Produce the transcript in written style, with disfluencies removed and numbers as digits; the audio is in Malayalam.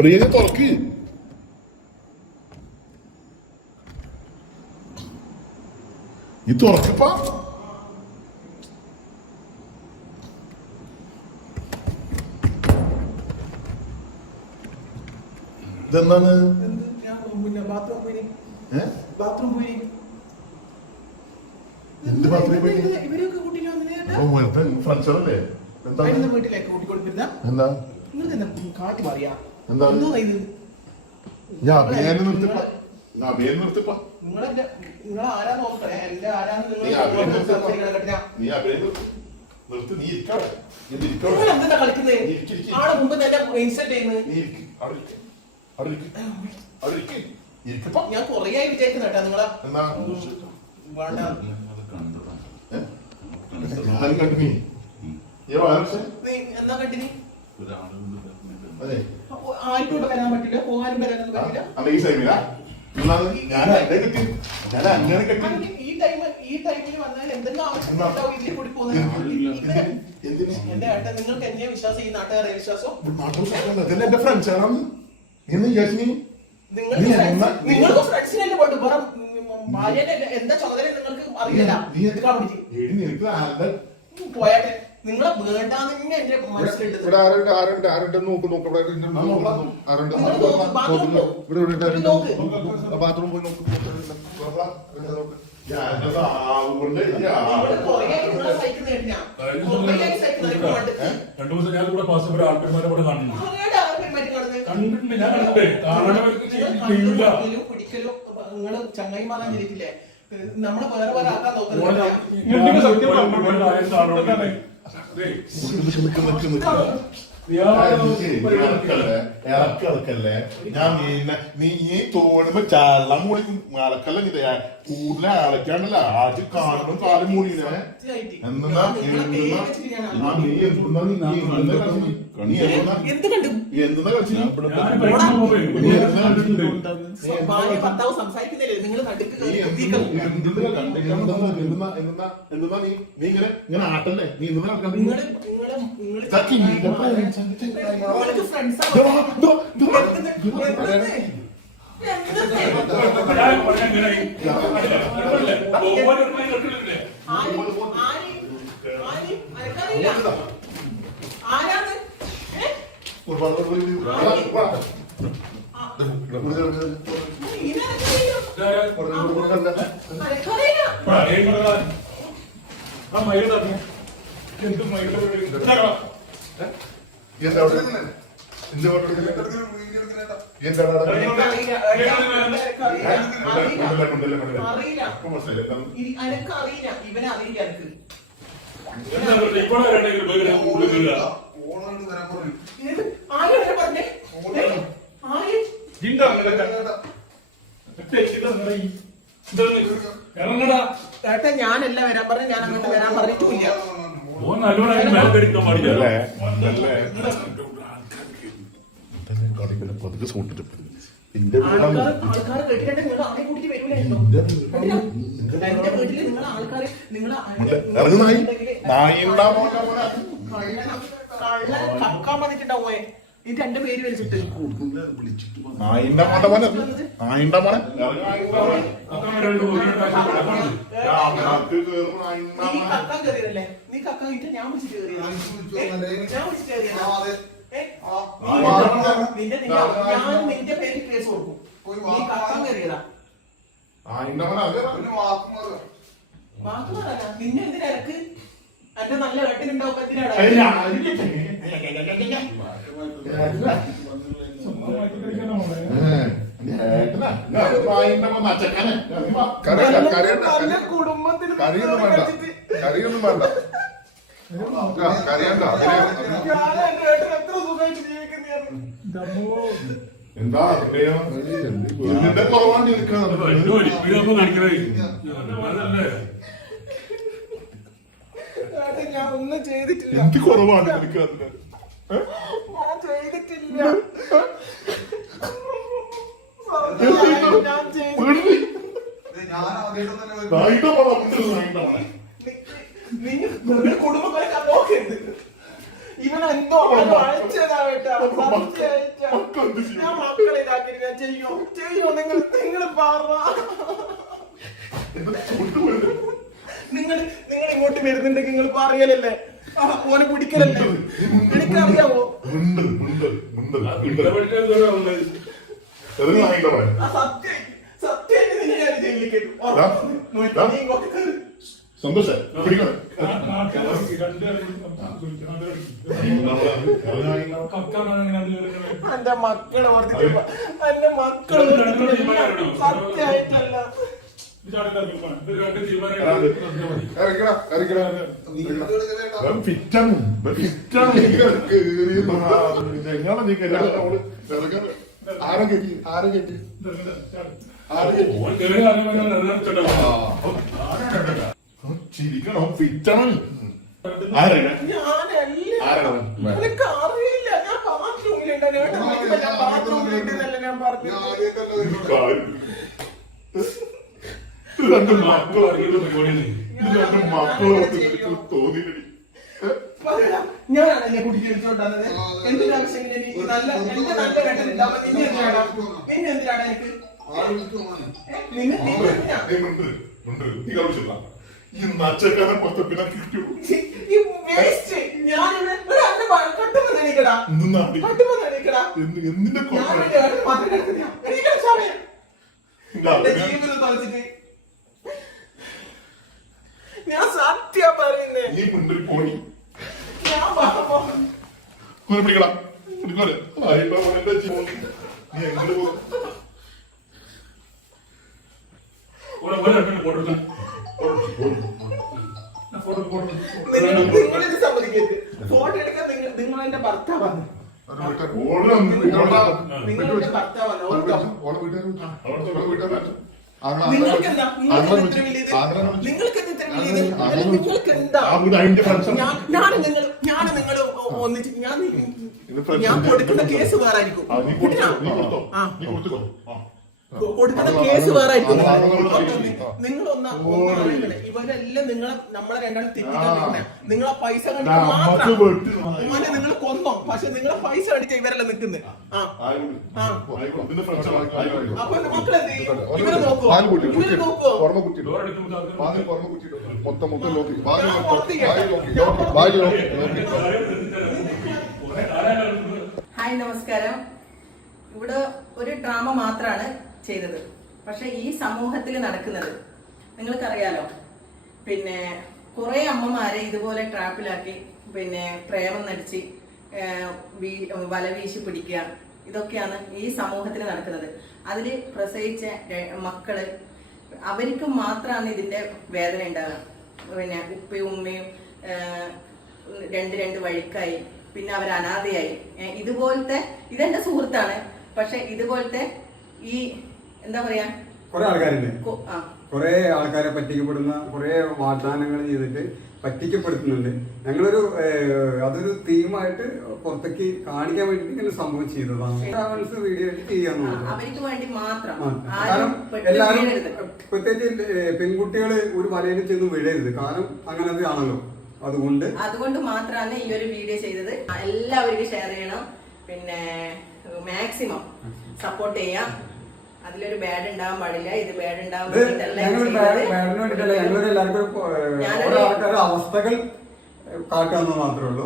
പ്രിയ തുറക്ക്. ഈ തുറക്കപ്പാ. ഇതെന്താണ്? എന്ത് ബാത്റൂമിൽ പോയി? ഫ്രണ്ട്സല്ലേ? എന്താ ഞാൻ അഭിനയം നിർത്തിപ്പാ. അഭിനയം നിർത്തിപ്പാ. നീ അഭിനയം നിർത്തി. നീ ഇരിക്കാതെ ഞാൻ കൊറേ ആയി വിചാരിക്കുന്ന കേട്ടാ നിങ്ങളെ എന്നാ കണ്ടിനി ആയിക്കോട്ടെ വരാൻ പറ്റില്ല, പോകാനും വരാനൊന്നും പറ്റില്ല. ഈ ടൈമിൽ വന്നാൽ എന്തെങ്കിലും ആവശ്യം ഇതിൽ കൂടി പോകുന്നത് എന്റെ ഏട്ടാ. നിങ്ങൾക്ക് എന്നെ വിശ്വാസം, ഈ നാട്ടുകാരെ വിശ്വാസം? എന്റെ ഫ്രണ്ട്സാണ്. നിങ്ങൾക്ക് ഫ്രണ്ട്സിനല്ലേ പോയിട്ട് വേറെ ഭാര്യന്റെ എന്താ ചുമതല നിങ്ങൾക്ക് അറിയില്ല. പോയാട്ടെ, നിങ്ങളെ വേണ്ടാന്ന് എന്റെ മനസ്സിലുണ്ട്. ബാത്റൂം പോയി നോക്കും. രണ്ടു ദിവസം ഞാൻ കൂടെ പാസ് ആൾക്കാരെ കൂടെ കാണുന്നു. കണ്ടിട്ടുണ്ട്, ഞാൻ കണ്ടിട്ടേ കാണാനല്ല പിടിക്കലോ. നിങ്ങള് ചങ്ങായിമാരാൻ ചെയ്തിട്ടില്ലേ? നമ്മള് വേറെ വേറെ ആക്കാൻ നോക്കുന്നത്. ഇറക്കല്ലേ ഞാൻ നീ ഈ തോന്നുമ്പോ ചള്ളം മൂടി അലക്കല്ല. കൂടുതൽ അലക്കാണ്ടല്ല ആദ്യം കാണുമ്പോ കാലം മൂടിനെ. എന്നാ എന്തെന്നാ കളിച്ചു? നീ ഇങ്ങനെ ആട്ടല്ലേ? നീ എന്തെന്നാ അനക്കറിയില്ല, ഇവനെ അറിയില്ല. ഞാനല്ല വരാൻ പറഞ്ഞു, ഞാൻ അങ്ങോട്ട് വരാൻ പറഞ്ഞിട്ടില്ല. പതുക്കെ സൂട്ടിട്ട് ആൾക്കാർ കേട്ടിട്ട് നിങ്ങൾ ആരെ കൂട്ടിട്ട് വരൂലായിരുന്നു. എന്റെ വീട്ടില് നിങ്ങൾ ആൾക്കാര് കക്കാൻ വന്നിട്ടുണ്ടാവേ. എന്നിട്ട് എന്റെ പേര് വലിച്ചിട്ട് നായിന്റെ മോനെ നീ കക്കാൻ കയറിയതല്ലേ? നീ കക്കാൻ കഴിഞ്ഞിട്ട് ഞാൻ വിളിച്ചിട്ട് കയറിയതാ. ഞാൻ നിന്റെ പേര് കേസ് കൊടുക്കും. നീ കക്കാൻ കയറിയതാ. വാക്കുമാറല്ല. നിന്നെ എന്തിനാ ഇറക്ക്? എന്റെ നല്ല ഏട്ടനുണ്ടാവുമ്പോ എന്തിനാണ്? കുടുംബത്തിൽ കറിയൊന്നും വേണ്ട. കറിയണ്ട. എന്താ ഇതിന്റെ കുറവാണ് ഞാൻ ഒന്നും ചെയ്തിട്ടില്ല. എന്ത് കുറവാണ് നിനക്ക്? ഞാൻ ചെയ്തിട്ടില്ല. കുടുംബങ്ങളെ നോക്കരുത്. ഇവനെന്തോ അയച്ചതാ. എന്ത് ചെയ്യും? ഞാൻ മക്കളെ ഇതാക്കി ഞാൻ ചെയ്യോ നിങ്ങൾ പറ. നിങ്ങൾ ഇങ്ങോട്ട് വരുന്നുണ്ടെങ്കിൽ നിങ്ങൾ പറയലല്ലേ, ഓനെ പിടിക്കലല്ലേ, എനിക്കറിയാവോ? സത്യം നിന്നെ ഞാൻ ജയിലിൽ കേട്ടു. നീ ഇങ്ങോട്ട് കയറി. സന്തോഷം പിടിക്കണം. എന്റെ മക്കളെ ഓർത്തിട്ട് എന്റെ മക്കളെ സത്യമായിട്ടല്ല. ഫിറ്റാണ് എങ്ങനെ നീ ആരെ കെട്ടി ചിരിക്കണം. ഫിറ്റാണ്. എനിക്ക് അറിയില്ല. ഞാൻ ബാത്റൂമിലുണ്ടെന്നല്ല ഞാൻ പറഞ്ഞു. തോന്നിയില്ല. ഞാനാണ് എന്നെ കുടിച്ചോണ്ടാകുന്നത്. എന്തിനാ ആവശ്യം നല്ല എന്റെ നല്ല ഘട്ടത്തിലുണ്ടാവുമ്പോ നിന്നെ എന്തിനാണ് എനിക്ക് ഈ നച്ചക്കാരൻ പുറത്ത് പിന്നെ കിട്ടൂ. എന്തിന്റെ ഞാൻ സത്യം പറയുന്നേ. നീ മുണ്ടിൽ പോയി ഞാൻ പിടിക്കണം. പിടിക്കോലെ നീ എങ്ങനെ പോകും? നിങ്ങളിത് സമ്മതിക്കരുത്. ഫോട്ടോ എടുക്കാൻ നിങ്ങൾ എന്റെ ഭർത്താവാണ്. നിങ്ങളുടെ ഭർത്താവാണ്. നിങ്ങൾക്കെന്താ ഒന്നിച്ച് ഞാൻ കൊടുക്കുന്ന കേസ് വേറെ ആയിരിക്കും. കൊടുക്കുന്ന കേസ് വേറെ ആയിരിക്കും. നിങ്ങളൊന്ന് ഇവരെല്ലാം നമ്മളെ രണ്ടാളും തെറ്റിക്കാൻ നിങ്ങളെ പൈസ കണ്ടിട്ട് മാത്രം നിങ്ങൾ കൊന്നോ. പക്ഷെ നിങ്ങളെ പൈസ കണ്ടിട്ട് ഇവരെല്ലാം നിൽക്കുന്നത്. അപ്പൊ മക്കളെന്ത് ഇവരെ നോക്കോ? ഇവരെ നോക്കോ? ഹായ്, നമസ്കാരം. ഇവിടെ ഒരു ഡ്രാമ മാത്രമാണ് ചെയ്തത്. പക്ഷെ ഈ സമൂഹത്തിൽ നടക്കുന്നത് നിങ്ങൾക്കറിയാലോ. പിന്നെ കുറെ അമ്മമാരെ ഇതുപോലെ ട്രാപ്പിലാക്കി പിന്നെ പ്രേമം നടിച്ച് വല വീശി പിടിക്കുക, ഇതൊക്കെയാണ് ഈ സമൂഹത്തിൽ നടക്കുന്നത്. അതില് പ്രസവിച്ച മക്കള് അവർക്ക് മാത്രമാണ് ഇതിന്റെ വേദന ഉണ്ടാകുക. പിന്നെ ഉപ്പയും ഉമ്മയും രണ്ട് വഴിക്കായി, പിന്നെ അവർ അനാഥയായി. ഇതുപോലത്തെ ഇതെന്റെ സുഹൃത്താണ്. പക്ഷെ ഇതുപോലത്തെ ഈ എന്താ പറയാ കുറെ ആൾക്കാരെ പറ്റിക്കപ്പെടുന്ന കുറെ വാഗ്ദാനങ്ങൾ ചെയ്തിട്ട് പറ്റിക്കപ്പെടുത്തുന്നുണ്ട്. ഞങ്ങളൊരു അതൊരു തീമായിട്ട് പുറത്തേക്ക് കാണിക്കാൻ വേണ്ടിട്ട് ഇങ്ങനെ സംഭവം ചെയ്തതാണ്. വീഡിയോ ചെയ്യാന്ന് അവർക്ക് വേണ്ടി മാത്രം. കാരണം എല്ലാരും പ്രത്യേകിച്ച് പെൺകുട്ടികള് ഒരു വലയിൽ ചെന്ന് വീഴരുത്. കാരണം അങ്ങനത്തെ ആണല്ലോ. അതുകൊണ്ട് മാത്രമാണ് ഈ ഒരു വീഡിയോ ചെയ്തത്. എല്ലാവർക്കും ഷെയർ ചെയ്യണം. പിന്നെ മാക്സിമം സപ്പോർട്ട് ചെയ്യാം. അതിലൊരു ബാഡ് ഉണ്ടാവാൻ പാടില്ല. ഇത് ബാഡ് ഉണ്ടാവാൻ ഞങ്ങളൊരു എല്ലാവർക്കും അവസ്ഥകൾ കാട്ടാന്ന് മാത്രമേ ഉള്ളൂ.